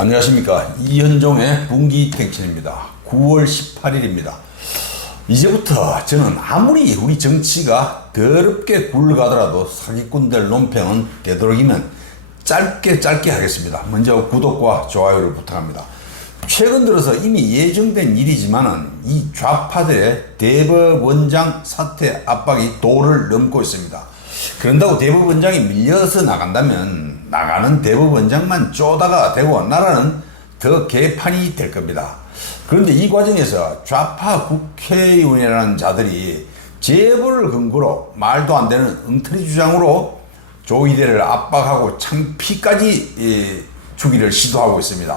안녕하십니까. 이현종의 분기탱천입니다. 9월 18일입니다. 이제부터 저는 아무리 우리 정치가 더럽게 굴러가더라도 사기꾼들 논평은 되도록이면 짧게 하겠습니다. 먼저 구독과 좋아요를 부탁합니다. 최근 들어서 이미 예정된 일이지만은 이 좌파들의 대법원장 사퇴 압박이 도를 넘고 있습니다. 그런다고 대법원장이 밀려서 나간다면 나가는 대법원장만 쪼다가 되고 나라는 더 개판이 될 겁니다. 그런데 이 과정에서 좌파 국회의원이라는 자들이 제보를 근거로 말도 안 되는 엉터리 주장으로 조이대를 압박하고 창피까지 주기를 시도하고 있습니다.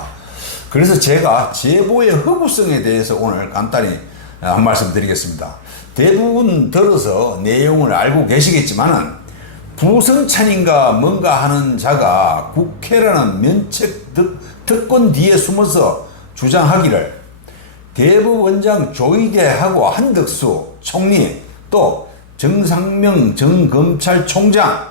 그래서 제가 제보의 허구성에 대해서 오늘 간단히 한 말씀 드리겠습니다. 대부분 들어서 내용을 알고 계시겠지만은 부성찬인가 뭔가 하는 자가 국회라는 면책 특권 뒤에 숨어서 주장하기를 대법원장 조이대하고 한덕수 총리 또 정상명 전 검찰총장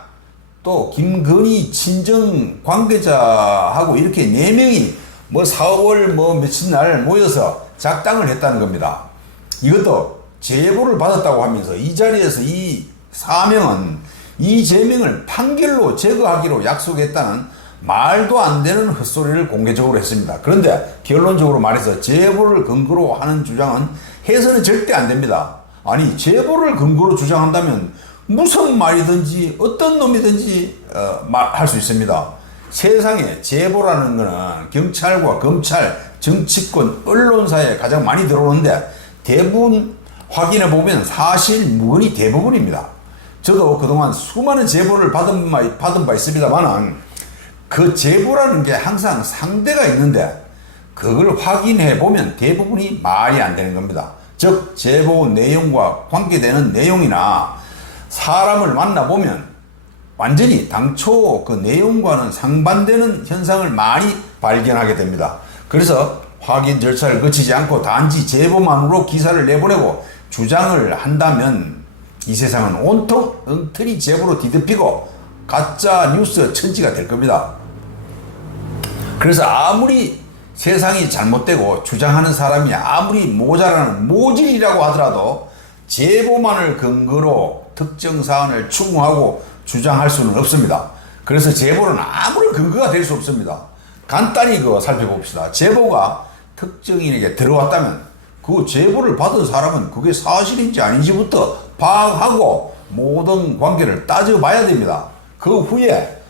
또 김건희 친정 관계자하고 이렇게 4명이 4월 며칠 날 모여서 작당을 했다는 겁니다. 이것도 제보를 받았다고 하면서 이 자리에서 이 사명은 이 제명을 판결로 제거하기로 약속했다는 말도 안 되는 헛소리를 공개적으로 했습니다. 그런데 결론적으로 말해서 제보를 근거로 하는 주장은 해서는 절대 안 됩니다. 아니 제보를 근거로 주장한다면 무슨 말이든지 어떤 놈이든지 할 수 있습니다. 세상에 제보라는 거는 경찰과 검찰, 정치권, 언론사에 가장 많이 들어오는데 대부분 확인해 보면 사실 무근이 대부분입니다. 저도 그동안 수많은 제보를 받은 바 있습니다만은 그 제보라는 게 항상 상대가 있는데 그걸 확인해 보면 대부분이 말이 안 되는 겁니다. 즉 제보 내용과 관계되는 내용이나 사람을 만나보면 완전히 당초 그 내용과는 상반되는 현상을 많이 발견하게 됩니다. 그래서 확인 절차를 거치지 않고 단지 제보만으로 기사를 내보내고 주장을 한다면 이 세상은 온통 엉터리 제보로 뒤덮이고 가짜 뉴스 천지가 될 겁니다. 그래서 아무리 세상이 잘못되고 주장하는 사람이 아무리 모자라는 모질이라고 하더라도 제보만을 근거로 특정 사안을 추궁하고 주장할 수는 없습니다. 그래서 제보는 아무런 근거가 될 수 없습니다. 간단히 살펴봅시다. 제보가 특정인에게 들어왔다면 그 제보를 받은 사람은 그게 사실인지 아닌지부터 파악하고 모든 관계를 따져봐야 됩니다. 그 후에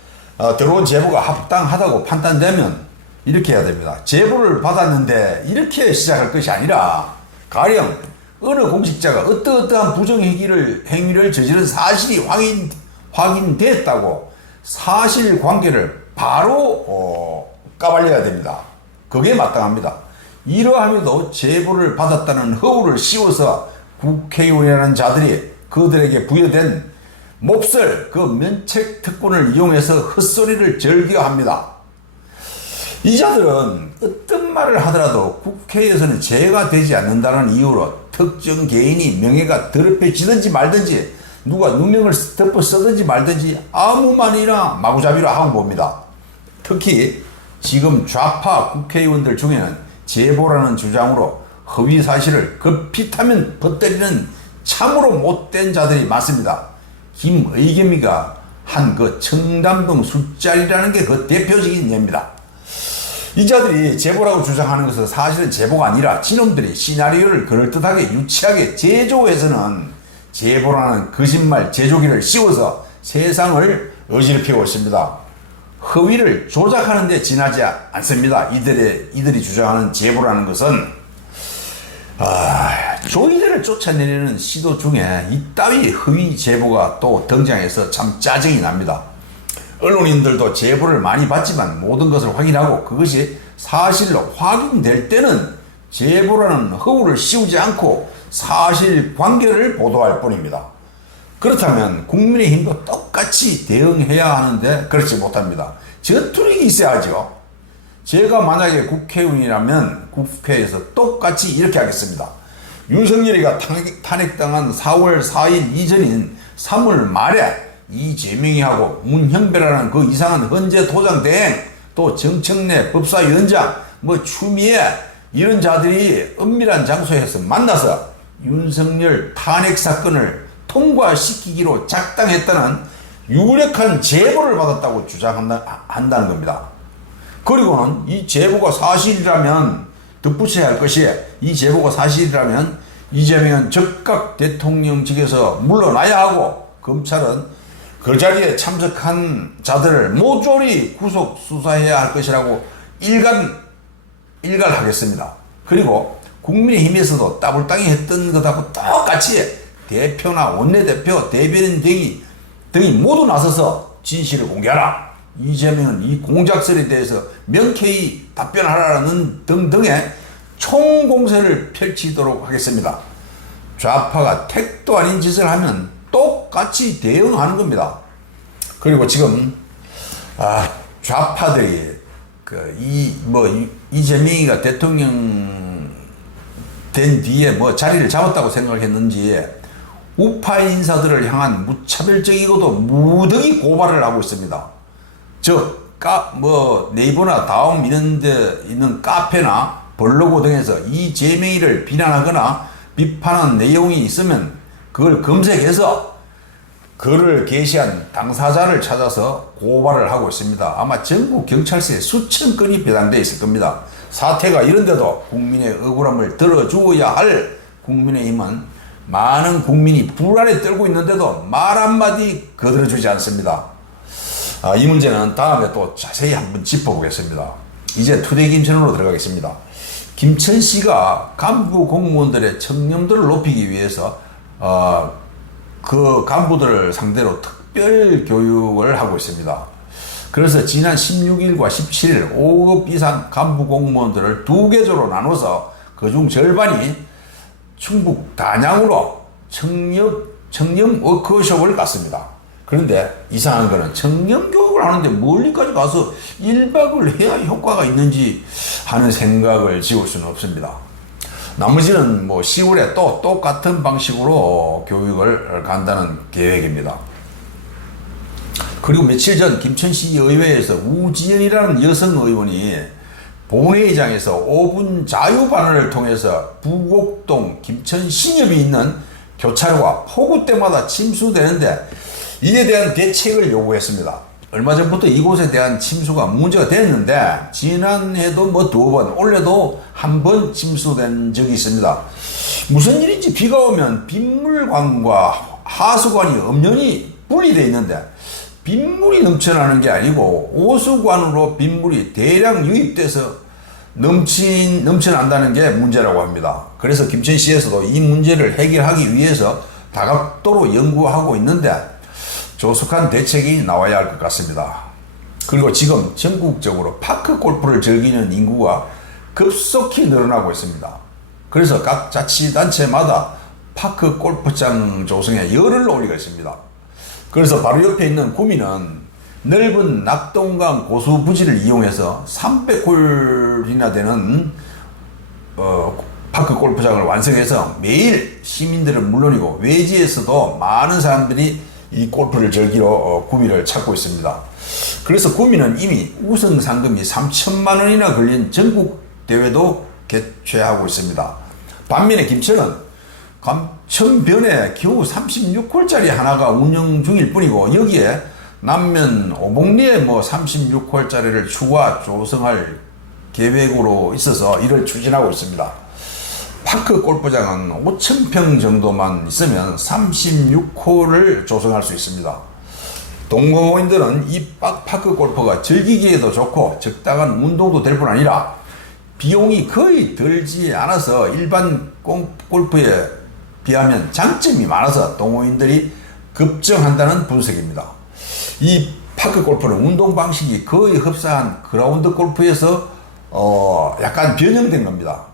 들어온 제보가 합당하다고 판단되면 이렇게 해야 됩니다. 제보를 받았는데 이렇게 시작할 것이 아니라 가령 어느 공직자가 어떠한 부정행위를 저지른 사실이 확인됐다고 사실관계를 바로 까발려야 됩니다. 그게 마땅합니다. 이러함에도 제보를 받았다는 허구를 씌워서 국회의원이라는 자들이 그들에게 부여된 몹쓸 그 면책 특권을 이용해서 헛소리를 즐겨합니다. 이 자들은 어떤 말을 하더라도 국회에서는 죄가 되지 않는다는 이유로 특정 개인이 명예가 더럽혀지든지 말든지 누가 누명을 덮어 쓰든지 말든지 아무 말이나 마구잡이로 하고 봅니다. 특히 지금 좌파 국회의원들 중에는 제보라는 주장으로 허위 사실을 급히 타면 벗때리는 참으로 못된 자들이 많습니다. 김의겸이가 한 그 청담동 술자리라는 게 그 대표적인 예입니다. 이 자들이 제보라고 주장하는 것은 사실은 제보가 아니라 지놈들이 시나리오를 그럴듯하게 유치하게 제조해서는 제보라는 거짓말 제조기를 씌워서 세상을 어지럽히고 있습니다. 허위를 조작하는 데 지나지 않습니다. 이들이 주장하는 제보라는 것은 조이대를 쫓아내려는 시도 중에 이따위 허위 제보가 또 등장해서 참 짜증이 납니다. 언론인들도 제보를 많이 받지만 모든 것을 확인하고 그것이 사실로 확인될 때는 제보라는 허구를 씌우지 않고 사실관계를 보도할 뿐입니다. 그렇다면 국민의힘도 똑같이 대응해야 하는데 그렇지 못합니다. 저투력이 있어야죠. 제가 만약에 국회의원이라면 국회에서 똑같이 이렇게 하겠습니다. 윤석열이가 탄핵당한 4월 4일 이전인 3월 말에 이재명이하고 문형배라는 그 이상한 헌재 도장 대행 또 정청래 법사위원장, 뭐 추미애 이런 자들이 은밀한 장소에서 만나서 윤석열 탄핵 사건을 통과시키기로 작당했다는 유력한 제보를 받았다고 주장한다는 겁니다. 그리고는 이 제보가 사실이라면 덧붙여야 할 것이, 이 제보가 사실이라면 이재명은 즉각 대통령직에서 물러나야 하고 검찰은 그 자리에 참석한 자들을 모조리 구속 수사해야 할 것이라고 일갈하겠습니다. 그리고 국민의힘에서도 따블당이 했던 것하고 똑같이 대표나 원내대표, 대변인 등이 모두 나서서 진실을 공개하라, 이재명은 이 공작설에 대해서 명쾌히 답변하라는 등등의 총공세를 펼치도록 하겠습니다. 좌파가 택도 아닌 짓을 하면 똑같이 대응하는 겁니다. 그리고 지금 좌파들이 이재명이가 대통령 된 뒤에 뭐 자리를 잡았다고 생각을 했는지 우파 인사들을 향한 무차별적이고도 무더기 고발을 하고 있습니다. 즉 네이버나 다음 이런 데 있는 카페나 블로그 등에서 이재명이를 비난하거나 비판한 내용이 있으면 그걸 검색해서 글을 게시한 당사자를 찾아서 고발을 하고 있습니다. 아마 전국 경찰서에 수천 건이 배당되어 있을 겁니다. 사태가 이런데도 국민의 억울함을 들어주어야 할 국민의힘은 많은 국민이 불안에 떨고 있는데도 말 한마디 거들어주지 않습니다. 이 문제는 다음에 또 자세히 한번 짚어보겠습니다. 이제 투데이 김천으로 들어가겠습니다. 김천 씨가 간부 공무원들의 청렴도를 높이기 위해서 그 간부들을 상대로 특별 교육을 하고 있습니다. 그래서 지난 16일과 17일 5급 이상 간부 공무원들을 두 계조로 나눠서 그중 절반이 충북 단양으로 청렴 워크숍을 갔습니다. 그런데 이상한 거는 청렴 교육을 하는데 멀리까지 가서 1박을 해야 효과가 있는지 하는 생각을 지울 수는 없습니다. 나머지는 10월에 또 똑같은 방식으로 교육을 간다는 계획입니다. 그리고 며칠 전 김천시 의회에서 우지연이라는 여성 의원이 본회의장에서 5분 자유반언을 통해서 부곡동 김천 신협이 있는 교차로가 폭우 때마다 침수되는데 이에 대한 대책을 요구했습니다. 얼마 전부터 이곳에 대한 침수가 문제가 됐는데 지난해도 두어 번, 올해도 한 번 침수된 적이 있습니다. 무슨 일인지 비가 오면 빗물관과 하수관이 엄연히 분리되어 있는데 빗물이 넘쳐나는 게 아니고 오수관으로 빗물이 대량 유입돼서 넘쳐난다는 게 문제라고 합니다. 그래서 김천시에서도 이 문제를 해결하기 위해서 다각도로 연구하고 있는데 조속한 대책이 나와야 할 것 같습니다. 그리고 지금 전국적으로 파크 골프를 즐기는 인구가 급속히 늘어나고 있습니다. 그래서 각 자치단체마다 파크 골프장 조성에 열을 올리고 있습니다. 그래서 바로 옆에 있는 구미는 넓은 낙동강 고수 부지를 이용해서 300홀이나 되는 파크 골프장을 완성해서 매일 시민들은 물론이고 외지에서도 많은 사람들이 이 골프를 즐기러 구미를 찾고 있습니다. 그래서 구미는 이미 우승 상금이 3천만 원이나 걸린 전국 대회도 개최하고 있습니다. 반면에 김천은 감천변에 겨우 36홀짜리 하나가 운영 중일 뿐이고 여기에 남면 오봉리에 36홀짜리를 추가 조성할 계획으로 있어서 이를 추진하고 있습니다. 파크 골프장은 5,000평 정도만 있으면 36홀을 조성할 수 있습니다. 동호인들은 이 파크 골프가 즐기기에도 좋고 적당한 운동도 될 뿐 아니라 비용이 거의 들지 않아서 일반 골프에 비하면 장점이 많아서 동호인들이 급증한다는 분석입니다. 이 파크 골프는 운동 방식이 거의 흡사한 그라운드 골프에서 약간 변형된 겁니다.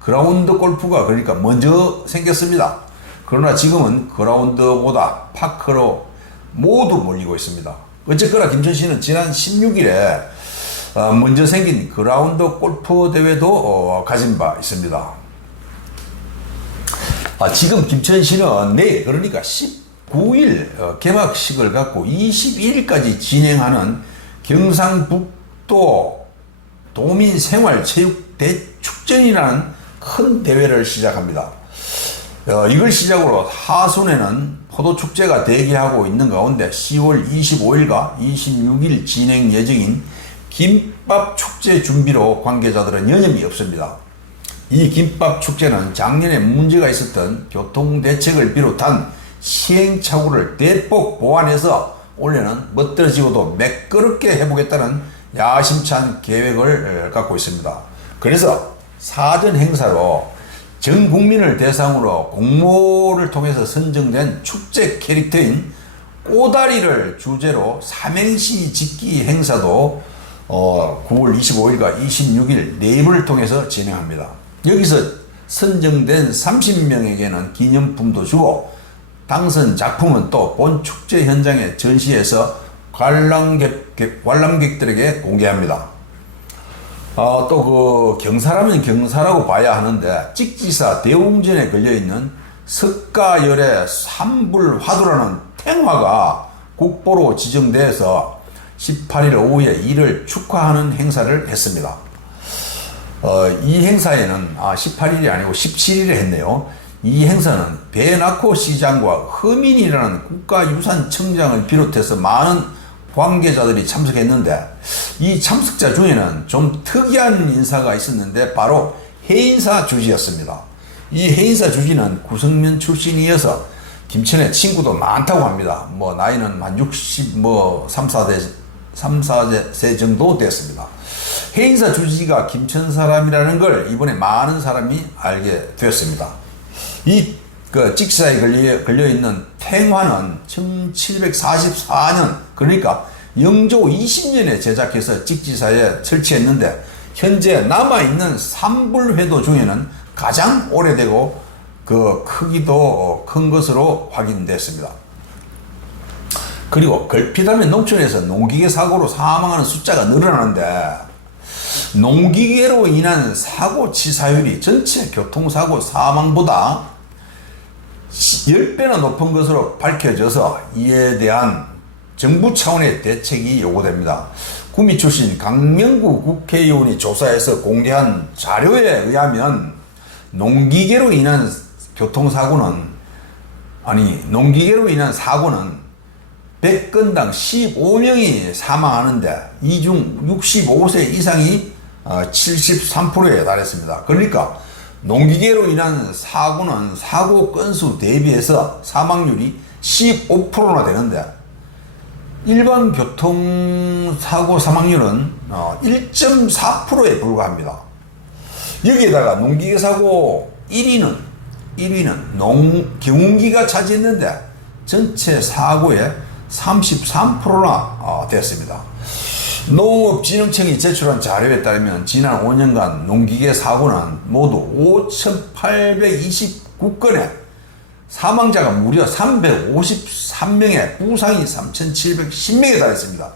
그라운드 골프가 그러니까 먼저 생겼습니다. 그러나 지금은 그라운드보다 파크로 모두 몰리고 있습니다. 어쨌거나 김천시는 지난 16일에 먼저 생긴 그라운드 골프 대회도 가진 바 있습니다. 지금 김천시는 내일 그러니까 19일 개막식을 갖고 22일까지 진행하는 경상북도 또 도민생활체육대축전이라는 큰 대회를 시작합니다. 이걸 시작으로 하순에는 포도축제가 대기하고 있는 가운데 10월 25일과 26일 진행 예정인 김밥축제 준비로 관계자들은 여념이 없습니다. 이 김밥축제는 작년에 문제가 있었던 교통대책을 비롯한 시행착오를 대폭 보완해서 올해는 멋들어지고도 매끄럽게 해보겠다는 야심찬 계획을 갖고 있습니다. 그래서 사전 행사로 전 국민을 대상으로 공모를 통해서 선정된 축제 캐릭터인 꼬다리를 주제로 삼행시 짓기 행사도 9월 25일과 26일 네이버를 통해서 진행합니다. 여기서 선정된 30명에게는 기념품도 주고 당선 작품은 또 본 축제 현장에 전시해서 관람객들에게 공개합니다. 또 경사라면 경사라고 봐야 하는데 찍지사 대웅전에 걸려있는 석가열의 삼불화두라는 탱화가 국보로 지정돼서 18일 오후에 이를 축하하는 행사를 했습니다. 이 행사에는 18일이 아니고 17일에 했네요. 이 행사는 배낙호 시장과 허민이라는 국가유산청장을 비롯해서 많은 관계자들이 참석했는데 이 참석자 중에는 좀 특이한 인사가 있었는데 바로 해인사 주지였습니다. 이 해인사 주지는 구성면 출신이어서 김천에 친구도 많다고 합니다. 나이는 한 60, 3, 4세 정도 됐습니다. 해인사 주지가 김천 사람이라는 걸 이번에 많은 사람이 알게 되었습니다. 이 찍사에 걸려있는 탱화는 1744년 그러니까 영조 20년에 제작해서 찍지사에 설치했는데 현재 남아있는 삼불회도 중에는 가장 오래되고 그 크기도 큰 것으로 확인됐습니다. 그리고 걸핏하면 농촌에서 농기계 사고로 사망하는 숫자가 늘어나는데 농기계로 인한 사고 치사율이 전체 교통사고 사망보다 10배나 높은 것으로 밝혀져서 이에 대한 정부 차원의 대책이 요구됩니다. 구미 출신 강명구 국회의원이 조사해서 공개한 자료에 의하면 농기계로 인한 사고는 100건당 15명이 사망하는데 이 중 65세 이상이 73%에 달했습니다. 그러니까 농기계로 인한 사고는 사고 건수 대비해서 사망률이 15%나 되는데 일반 교통사고 사망률은 1.4%에 불과합니다. 여기에다가 농기계 사고 1위는 경운기가 차지했는데 전체 사고의 33%나 됐습니다. 농업진흥청이 제출한 자료에 따르면 지난 5년간 농기계 사고는 모두 5,829건에 사망자가 무려 353명에 부상이 3,710명에 달했습니다.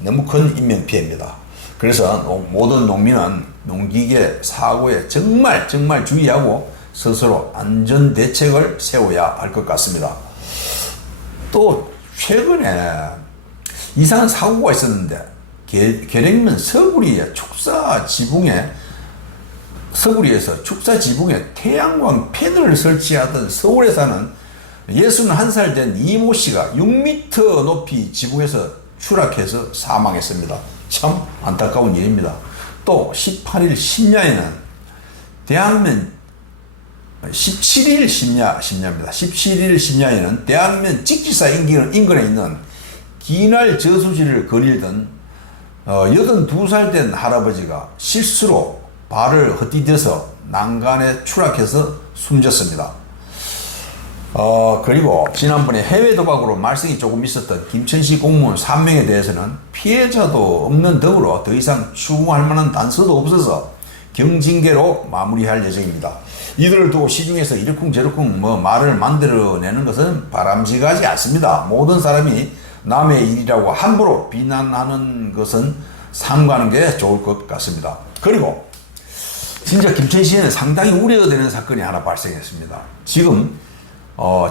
너무 큰 인명피해입니다. 그래서 모든 농민은 농기계 사고에 정말 주의하고 스스로 안전대책을 세워야 할 것 같습니다. 또 최근에 이상한 사고가 있었는데 계령면 서구리에서 축사 지붕에 태양광 패널을 설치하던 서울에 사는 61살 된 이모 씨가 6m 높이 지붕에서 추락해서 사망했습니다. 참 안타까운 일입니다. 또 18일 심야에는 대학면 17일 심야입니다. 17일 심야에는 대학면 직지사 인근에 있는 기날 저수지를 거닐던 82살 된 할아버지가 실수로 발을 헛디뎌서 난간에 추락해서 숨졌습니다. 그리고 지난번에 해외 도박으로 말썽이 조금 있었던 김천시 공무원 3명에 대해서는 피해자도 없는 덕으로 더 이상 추궁할 만한 단서도 없어서 경징계로 마무리할 예정입니다. 이들을 두고 시중에서 이러쿵저러쿵 말을 만들어내는 것은 바람직하지 않습니다. 모든 사람이 남의 일이라고 함부로 비난하는 것은 삼가하는 게 좋을 것 같습니다. 그리고 진짜 김천시에는 상당히 우려되는 사건이 하나 발생했습니다. 지금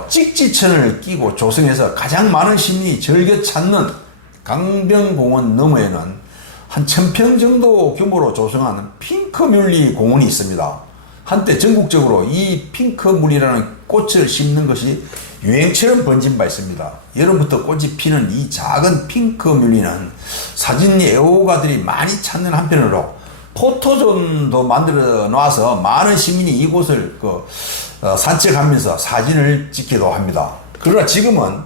찍지천을 끼고 조성해서 가장 많은 시민이 즐겨 찾는 강변공원 너머에는 한 1000평 정도 규모로 조성한 핑크뮬리 공원이 있습니다. 한때 전국적으로 이 핑크뮬리라는 꽃을 심는 것이 유행처럼 번진 바 있습니다. 여름부터 꽃이 피는 이 작은 핑크뮬리는 사진 애호가들이 많이 찾는 한편으로 포토존도 만들어 놔서 많은 시민이 이곳을 산책하면서 사진을 찍기도 합니다. 그러나 지금은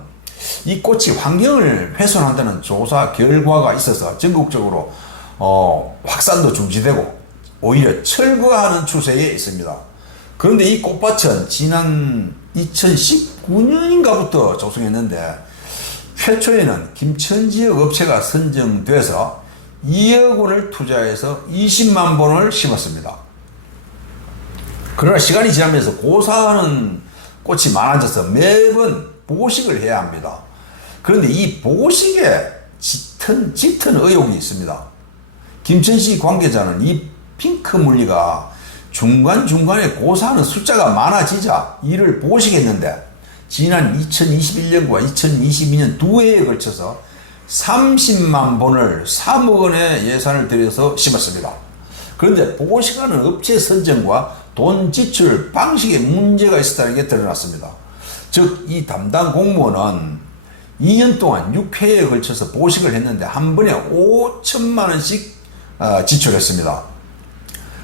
이 꽃이 환경을 훼손한다는 조사 결과가 있어서 전국적으로 확산도 중지되고 오히려 철거하는 추세에 있습니다. 그런데 이 꽃밭은 지난 2019년인가부터 조성했는데 최초에는 김천지역 업체가 선정돼서 2억 원을 투자해서 20만 본을 심었습니다. 그러나 시간이 지나면서 고사하는 꽃이 많아져서 매번 보식을 해야 합니다. 그런데 이 보식에 짙은 의혹이 있습니다. 김천시 관계자는 이 핑크뮬리가 중간중간에 고사하는 숫자가 많아지자 이를 보식했는데 지난 2021년과 2022년 두 해에 걸쳐서 30만 본을 3억 원의 예산을 들여서 심었습니다. 그런데 보식하는 업체 선정과 돈 지출 방식에 문제가 있었다는 게 드러났습니다. 즉, 이 담당 공무원은 2년 동안 6회에 걸쳐서 보식을 했는데 한 번에 5천만 원씩 지출했습니다.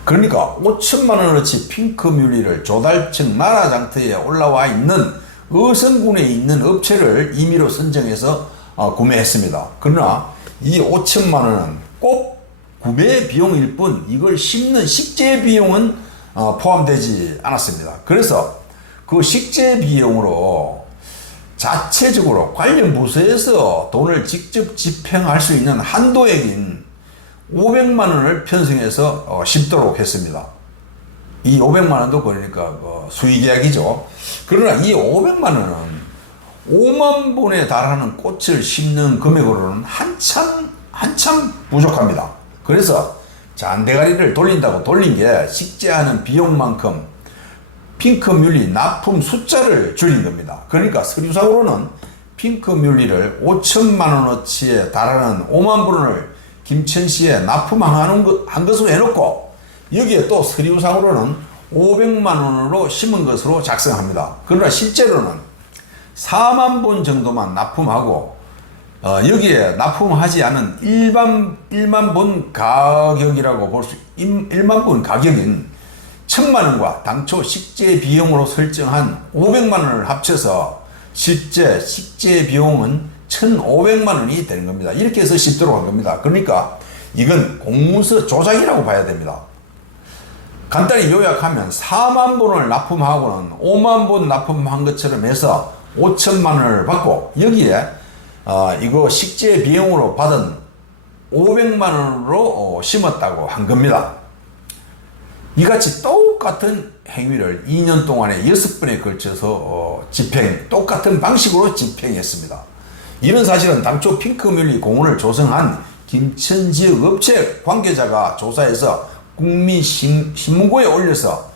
그러니까 5천만 원어치 핑크뮬리를 조달청 나라장터에 올라와 있는 어성군에 있는 업체를 임의로 선정해서 구매했습니다. 그러나 이 5천만 원은 꼭 구매 비용일 뿐 이걸 심는 식재 비용은 포함되지 않았습니다. 그래서 그 식재 비용으로 자체적으로 관련 부서에서 돈을 직접 집행할 수 있는 한도액인 500만 원을 편성해서 심도록 했습니다. 이 500만 원도 그러니까 수의계약이죠. 그러나 이 500만 원은 5만 본에 달하는 꽃을 심는 금액으로는 한참 부족합니다. 그래서 잔대가리를 돌린다고 돌린 게 식재하는 비용만큼 핑크뮬리 납품 숫자를 줄인 겁니다. 그러니까 서류상으로는 핑크뮬리를 5천만 원어치에 달하는 5만 본을 김천시에 납품한 것으로 해놓고 여기에 또 서류상으로는 500만 원으로 심은 것으로 작성합니다. 그러나 실제로는 4만 본 정도만 납품하고 여기에 납품하지 않은 1만 본 가격이라고 볼 수 1만 본 가격인 1000만 원과 당초 식재 비용으로 설정한 500만 원을 합쳐서 실제 식재 비용은 1,500만 원이 되는 겁니다. 이렇게 해서 심도록 한 겁니다. 그러니까 이건 공문서 조작이라고 봐야 됩니다. 간단히 요약하면 4만 본을 납품하고는 5만 본 납품한 것처럼 해서 5천만 원을 받고 여기에 이거 식재 비용으로 받은 500만 원으로 심었다고 한 겁니다. 이같이 똑같은 행위를 2년 동안에 6번에 걸쳐서 똑같은 방식으로 집행했습니다. 이런 사실은 당초 핑크뮬리 공원을 조성한 김천지역 업체 관계자가 조사해서 국민신문고에 올려서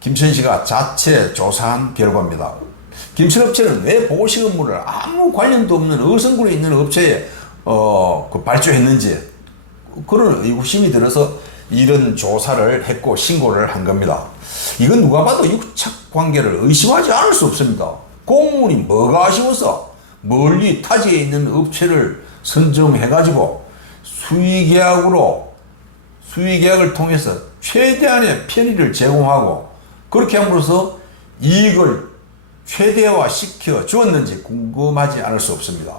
김천시가 자체 조사한 결과입니다. 김천업체는 왜 보식 업무를 아무 관련도 없는 어성군에 있는 업체에 발주했는지 그런 의구심이 들어서 이런 조사를 했고 신고를 한 겁니다. 이건 누가 봐도 유착 관계를 의심하지 않을 수 없습니다. 공무원이 뭐가 아쉬워서 멀리 타지에 있는 업체를 선정해가지고 수의계약을 통해서 최대한의 편의를 제공하고 그렇게 함으로써 이익을 최대화 시켜 주었는지 궁금하지 않을 수 없습니다.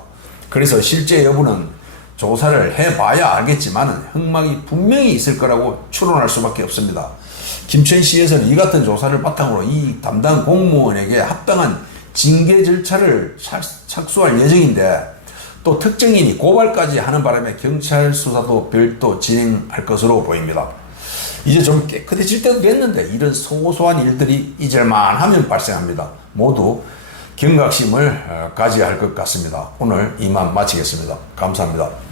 그래서 실제 여부는 조사를 해봐야 알겠지만 흑막이 분명히 있을 거라고 추론할 수밖에 없습니다. 김천시에서는 이 같은 조사를 바탕으로 이 담당 공무원에게 합당한 징계 절차를 착수할 예정인데 또 특정인이 고발까지 하는 바람에 경찰 수사도 별도 진행할 것으로 보입니다. 이제 좀 깨끗해질 때도 됐는데 이런 소소한 일들이 잊을만 하면 발생합니다. 모두 경각심을 가져야 할 것 같습니다. 오늘 이만 마치겠습니다. 감사합니다.